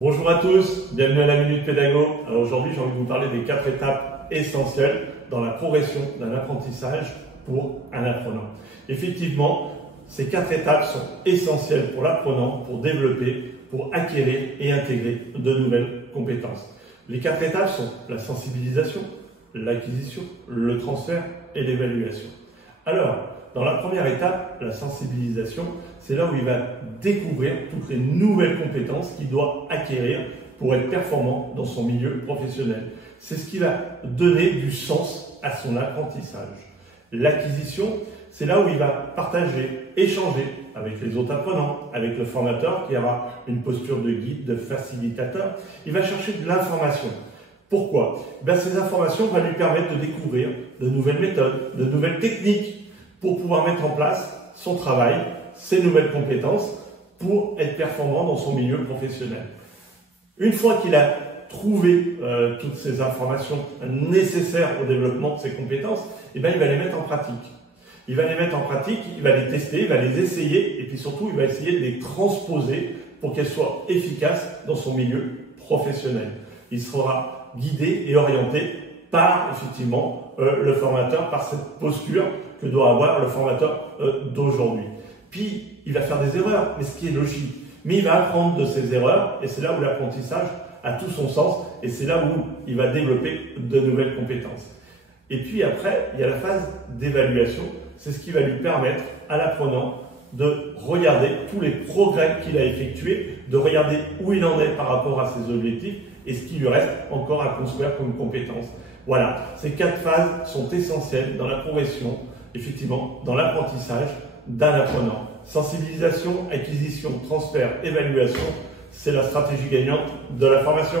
Bonjour à tous, bienvenue à la Minute Pédago. Alors aujourd'hui, j'ai envie de vous parler des 4 étapes essentielles dans la progression d'un apprentissage pour un apprenant. Effectivement, ces 4 étapes sont essentielles pour l'apprenant, pour développer, pour acquérir et intégrer de nouvelles compétences. Les 4 étapes sont la sensibilisation, l'acquisition, le transfert et l'évaluation. Alors, dans la première étape, la sensibilisation, c'est là où il va découvrir toutes les nouvelles compétences qu'il doit acquérir pour être performant dans son milieu professionnel. C'est ce qui va donner du sens à son apprentissage. L'acquisition, c'est là où il va partager, échanger avec les autres apprenants, avec le formateur qui aura une posture de guide, de facilitateur. Il va chercher de l'information. Pourquoi? Ces informations vont lui permettre de découvrir de nouvelles méthodes, de nouvelles techniques pour pouvoir mettre en place son travail, ses nouvelles compétences pour être performant dans son milieu professionnel. Une fois qu'il a trouvé toutes ces informations nécessaires au développement de ses compétences, il va les mettre en pratique. Il va les mettre en pratique, il va les tester, il va les essayer et puis surtout il va essayer de les transposer pour qu'elles soient efficaces dans son milieu professionnel. Il sera guidé et orienté par effectivement le formateur, par cette posture que doit avoir le formateur d'aujourd'hui. Puis il va faire des erreurs, mais ce qui est logique. Mais il va apprendre de ses erreurs et c'est là où l'apprentissage a tout son sens et c'est là où il va développer de nouvelles compétences. Et puis après, il y a la phase d'évaluation. C'est ce qui va lui permettre à l'apprenant de regarder tous les progrès qu'il a effectués, de regarder où il en est par rapport à ses objectifs et ce qui lui reste encore à construire comme compétence. Voilà, ces 4 phases sont essentielles dans la progression, effectivement, dans l'apprentissage d'un apprenant. Sensibilisation, acquisition, transfert, évaluation, c'est la stratégie gagnante de la formation.